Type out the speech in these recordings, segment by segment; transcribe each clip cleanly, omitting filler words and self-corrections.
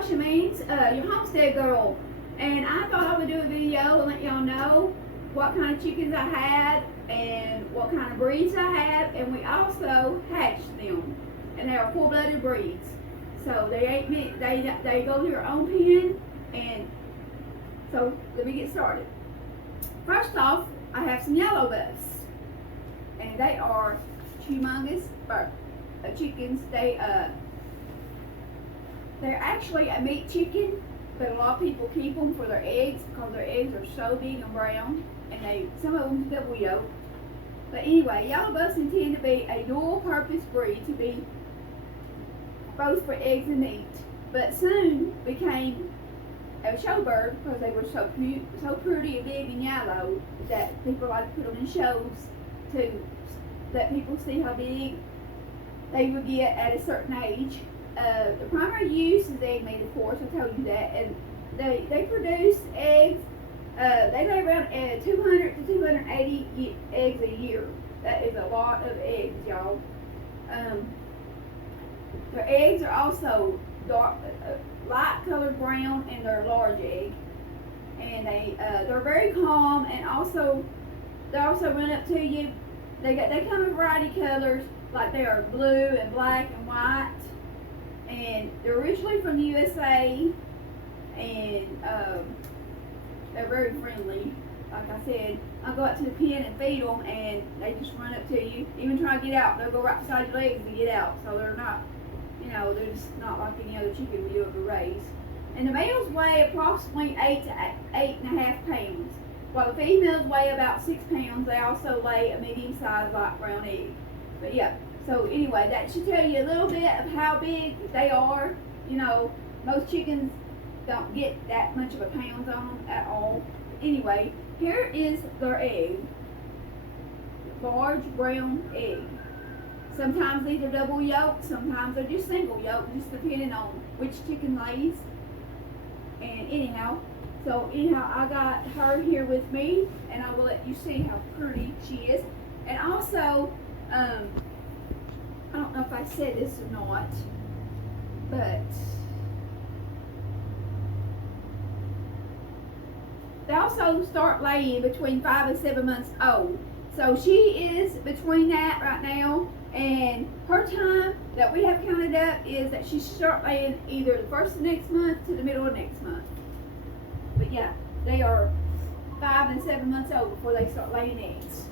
Tosha Means, your homestead girl, and I thought I would do a video and let y'all know what kind of chickens I had and what kind of breeds I have, and we also hatched them, and they are full-blooded breeds. So they go to your own pen, and so let me get started. First off, I have some yellow buffs, and they are humongous chickens. They're actually a meat chicken, but a lot of people keep them for their eggs because their eggs are so big and brown, and some of them double yolk. But anyway, yellow buffs intend to be a dual-purpose breed, to be both for eggs and meat, but soon became a showbird because they were so pretty and big and yellow that people like to put them in shows to let people see how big they would get at a certain age. The primary use is egg meat, of course, I told you that, and they produce eggs. They lay around 200 to 280 eggs a year. That is a lot of eggs, y'all. Their eggs are also dark, light colored brown, and they're large egg. And they're very calm, and they also run up to you. They come in variety colors, like they are blue and black and white. And they're originally from the USA, and they're very friendly. Like I said, I'll go out to the pen and feed them, and they just run up to you. Even try to get out, they'll go right beside your legs to get out. So they're not, they're just not like any other chicken we do ever raise. And the males weigh approximately 8 to 8.5 pounds, while the females weigh about 6 pounds. They also lay a medium-sized light brown egg. But yeah. So anyway, that should tell you a little bit of how big they are. Most chickens don't get that much of a pounds on them at all. Anyway, here is their egg. Large brown egg. Sometimes these are double yolk, sometimes they're just single yolk, just depending on which chicken lays. And anyhow, I got her here with me, and I will let you see how pretty she is. And also, I don't know if I said this or not, but they also start laying between 5 and 7 months old. So she is between that right now, and her time that we have counted up is that she should start laying either the first of next month to the middle of next month. But yeah, they are 5 and 7 months old before they start laying eggs.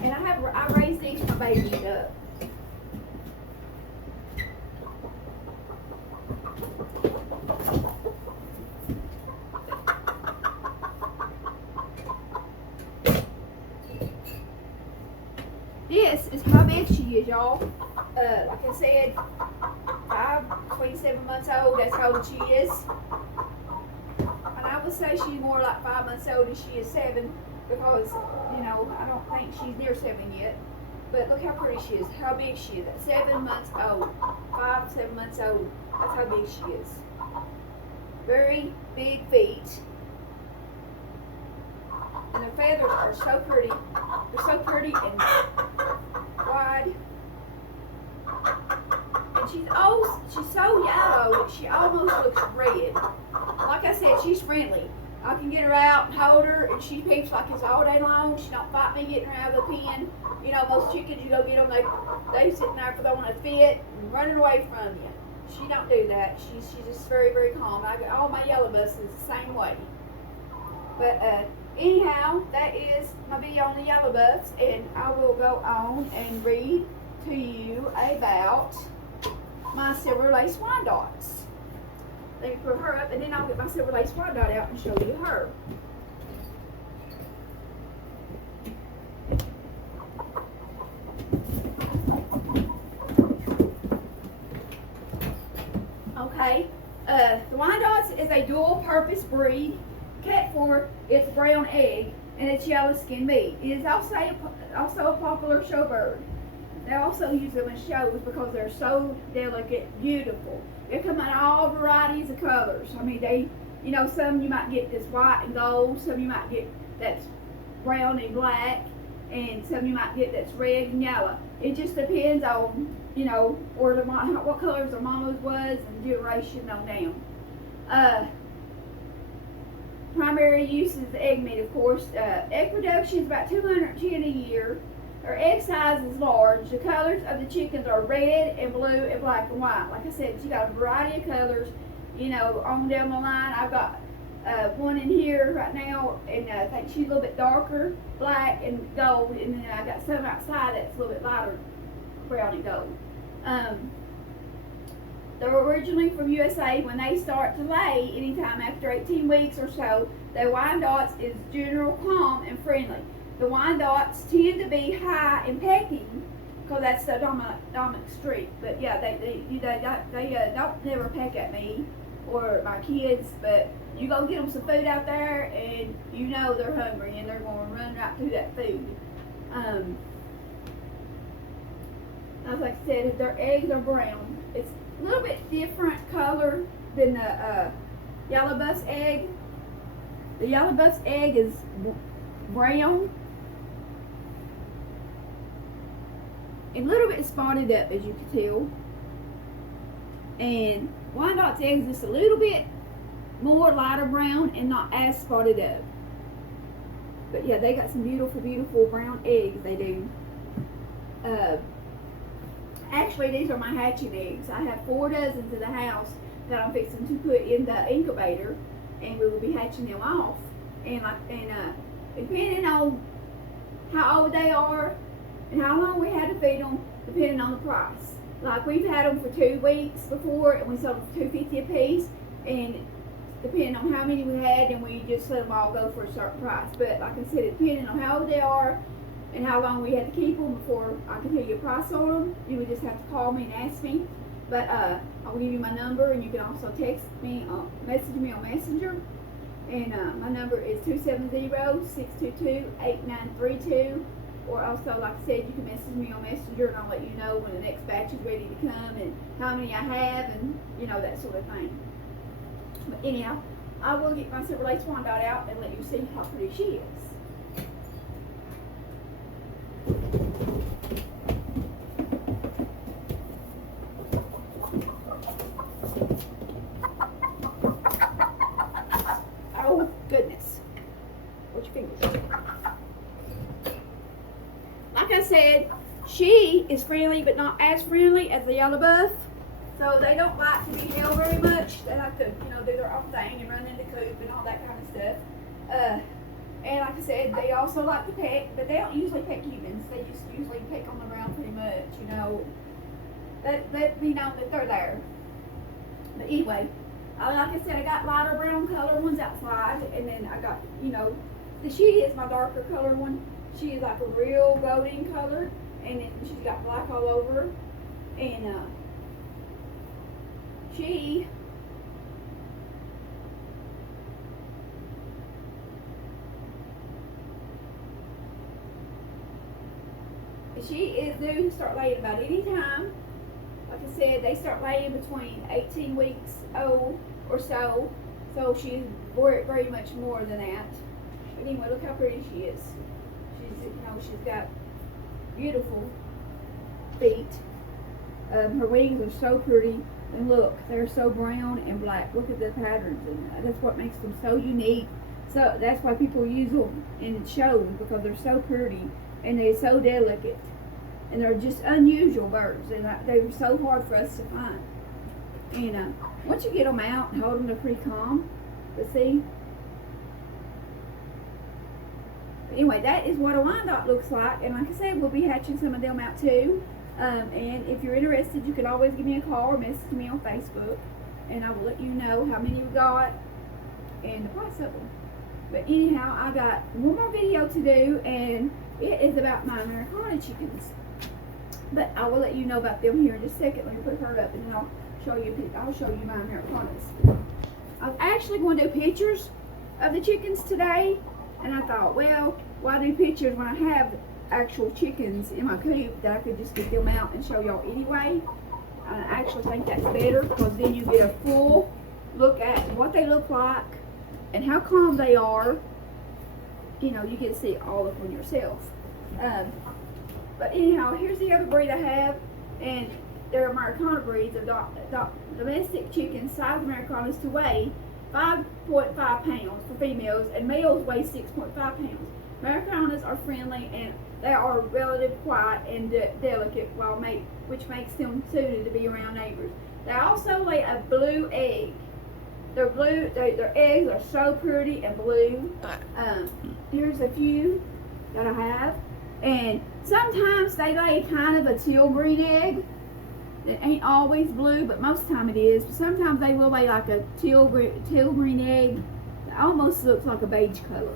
And I raised these for my baby up. This is how big she is, y'all. Like I said, between 7 months old, that's how old she is. And I would say she's more like 5 months old than she is 7. Because, I don't think she's near 7 yet. But look how pretty she is, how big she is. At 7 months old, 5, 7 months old, that's how big she is. Very big feet. And the feathers are so pretty. They're so pretty and wide. And she's so yellow that she almost looks red. Like I said, she's friendly. I can get her out and hold her, and she peeps like it's all day long. She don't fight me getting her out of the pen. Most chickens, you go get them, they sitting there because they want to fit and running away from you. She don't do that. She's just very, very calm. All my yellow buffs is the same way. But anyhow, that is my video on the yellow buffs, and I will go on and read to you about my silver lace Wyandottes. Let me put her up, and then I'll get my silver lace Wyandotte out and show you her. Okay, the Wyandottes is a dual-purpose breed kept for its brown egg and its yellow skin meat. It is also a popular showbird. They also use them in shows because they're so delicate, beautiful. They come in all varieties of colors. I mean, some you might get this white and gold, some you might get that's brown and black, and some you might get that's red and yellow. it just depends on, you know, or what colors their mama's was and duration on down. Primary use is egg meat, of course. Egg production is about 210 a year. Their egg size is large. The colors of the chickens are red and blue and black and white. Like I said, you got a variety of colors. You know, on down the line, I've got one in here right now, and I think she's a little bit darker, black and gold, and then I got some outside that's a little bit lighter, brown and gold. They're originally from USA. When they start to lay, anytime after 18 weeks or so, the Wyandottes is general calm and friendly. The Wyandottes tend to be high in pecking, because that's the dominant streak. But yeah, they don't never peck at me or my kids, but you go get them some food out there, and you know they're hungry, and they're going to run right through that food. As I said, their eggs are brown. It's a little bit different color than the yellow buff's egg. The yellow buff's egg is brown and a little bit spotted up, as you can tell. And Wyandottes eggs just a little bit more lighter brown and not as spotted up. But yeah, they got some beautiful, beautiful brown eggs, they do. Actually, these are my hatching eggs. I have 4 dozens in the house that I'm fixing to put in the incubator, and we will be hatching them off. And depending on how old they are and how long we had to feed them, depending on the price. Like, we've had them for 2 weeks before, and we sold them for $2.50 a piece. And depending on how many we had, and we just let them all go for a certain price. But like I said, depending on how old they are and how long we had to keep them before I could tell you a price on them, you would just have to call me and ask me. But I will give you my number, and you can also text me, message me on Messenger. And my number is 270-622-8932. Or also, like I said, you can message me on Messenger, and I'll let you know when the next batch is ready to come and how many I have, and you know, that sort of thing. But anyhow, I will get my silver lace Wyandotte out and let you see how pretty she is. Oh goodness. Watch your fingers. Like I said, she is friendly, but not as friendly as the yellow buff. So they don't like to be held very much. They like to, you know, do their own thing and run in the coop and all that kind of stuff. And like I said, they also like to peck, but they don't usually peck humans. They just usually peck on the ground pretty much, you know. Let me know that they're there. But anyway, like I said, I got lighter brown color ones outside, and then I got, you know, she is my darker color one. She is like a real golden color, and then she's got black all over her. And she is due to start laying about any time. Like I said, they start laying between 18 weeks old or so. So she's very, very much more than that. But anyway, look how pretty she is. She's got beautiful feet. Her wings are so pretty, and look, they're so brown and black. Look at the patterns, and that's what makes them so unique. So that's why people use them in shows, because they're so pretty and they're so delicate, and they're just unusual birds, and they were so hard for us to find. And once you get them out and hold them, they're pretty calm. But see. Anyway, that is what a Wyandotte looks like, and like I said, we'll be hatching some of them out too. And if you're interested, you can always give me a call or message me on Facebook, and I will let you know how many we got and the price of them. But anyhow, I got one more video to do, and it is about my Americana chickens. But I will let you know about them here in just a second. Let me put her up, and then I'll show you my Americanas. I was actually going to do pictures of the chickens today. And I thought, well, why do pictures when I have actual chickens in my coop that I could just get them out and show y'all anyway? I actually think that's better, because then you get a full look at what they look like and how calm they are. You know, you get to see all of them yourself. But anyhow, here's the other breed I have, and they're Americana breeds of domestic chickens. Size Americanas to weigh 5.5 pounds for females, and males weigh 6.5 pounds. Americanas are friendly and they are relatively quiet and delicate, which makes them suited to be around neighbors. They also lay a blue egg. Their eggs are so pretty and blue. Here's a few that I have. And sometimes they lay kind of a teal green egg. It ain't always blue, but most of the time it is. But sometimes they will lay like a teal green egg. It almost looks like a beige color.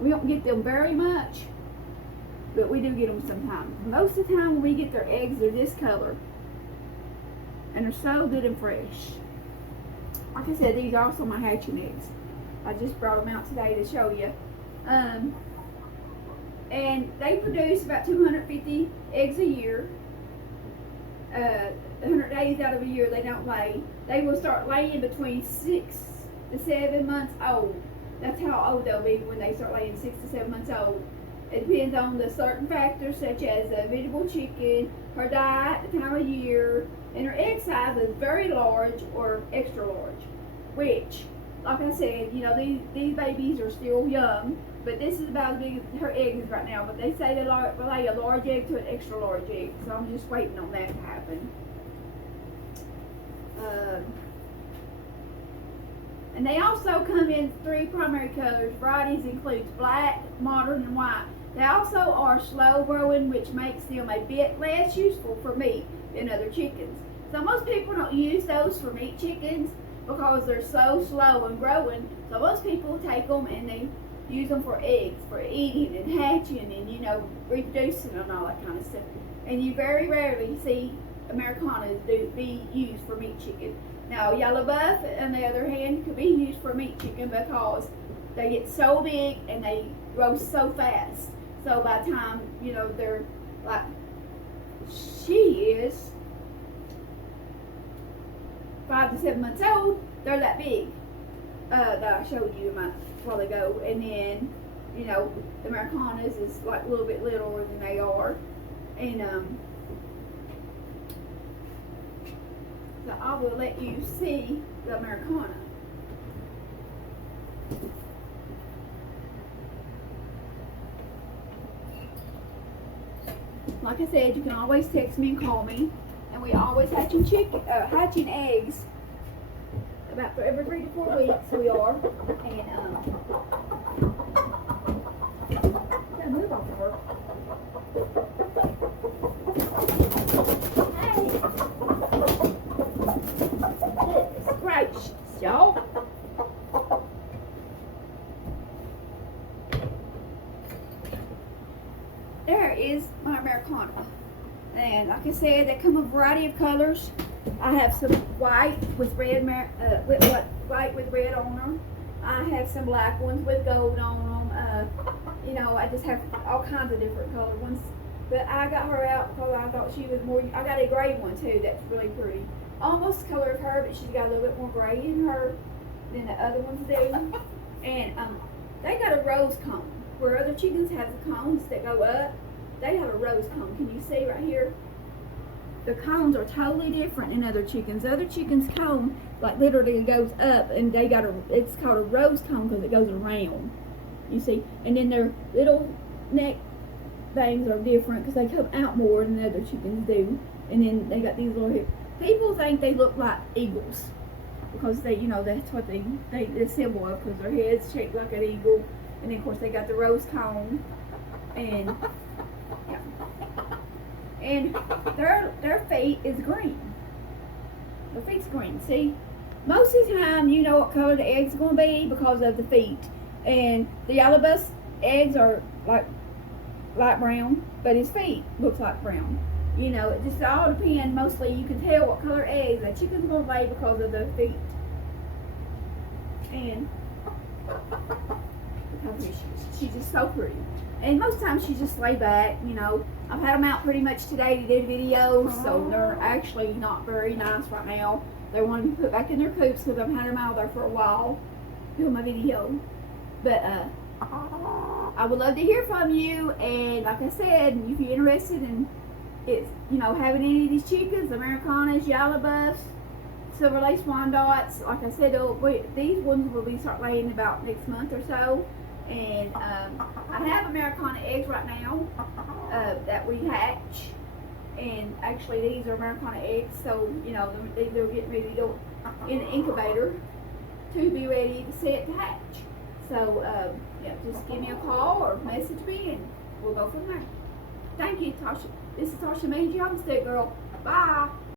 We don't get them very much, but we do get them sometimes. Most of the time when we get their eggs, they're this color. And they're so good and fresh. Like I said, these are also my hatching eggs. I just brought them out today to show you. And they produce about 250 eggs a year. 100 days out of a year they don't lay. They will start laying between 6 to 7 months old. That's how old they'll be when they start laying, 6 to 7 months old. It depends on the certain factors such as the individual chicken, her diet, the time of year, and her egg size is very large or extra large. Which, like I said, you know, these babies are still young, but this is about as big as her egg is right now. But they say they lay a large egg to an extra large egg, so I'm just waiting on that to happen. And they also come in 3 primary colors. Varieties includes black, modern, and white. They also are slow growing, which makes them a bit less useful for meat than other chickens. So most people don't use those for meat chickens because they're so slow and growing. So most people take them and they use them for eggs, for eating and hatching and, you know, reproducing and all that kind of stuff. And you very rarely see Americanas be used for meat chicken. Now, yellow buff, on the other hand, could be used for meat chicken because they get so big and they grow so fast. So by the time, you know, they're like, she is 5 to 7 months old, they're that big. That I showed you a while ago. And then, you know, the Americanas is like a little bit littler than they are. And, so I will let you see the Americana. Like I said, you can always text me and call me, and we always hatching eggs about every 3 to 4 weeks. We are, and gotta move off of her. Gracious, y'all. There is my Americana. And like I said, they come in a variety of colors. I have some white with red white with red on them. I have some black ones with gold on them. You know, I just have all kinds of different color ones. But I got her out because I thought she was more. I got a gray one too. That's really pretty. Almost the color of her, but she's got a little bit more gray in her than the other ones do. And they got a rose comb. Where other chickens have the cones that go up, they have a rose comb. Can you see right here? The cones are totally different than other chickens. Other chickens' comb, like literally goes up, and they got it's called a rose comb because it goes around. You see? And then their little neck things are different because they come out more than other chickens do. And then they got these little hairs. People think they look like eagles because they, you know, that's what the symbol of, because their head's shaped like an eagle, and then of course they got the rose comb, and yeah, and their feet is green. Their feet's green. See, most of the time you know what color the egg's going to be because of the feet, and the yellow bus eggs are like light brown, but his feet looks like brown. You know, it just all depends. Mostly you can tell what color eggs a chicken's going to lay because of their feet. And because she's just so pretty. And most times she just lay back, you know. I've had them out pretty much today to do videos, so they're actually not very nice right now. They want to be put back in their coops because I've had them out there for a while doing my video. But I would love to hear from you. And like I said, if you're interested in having any of these chickens, Americanas, yellow buffs, silver lace Wyandottes, like I said, these ones will be start laying about next month or so. And I have Americana eggs right now that we hatch. And actually, these are Americana eggs, so they're getting ready to go in the incubator to be ready to set to hatch. So just give me a call or message me, and we'll go from there. Thank you, Tosha. This is Tosha Means, your homestead girl. Bye.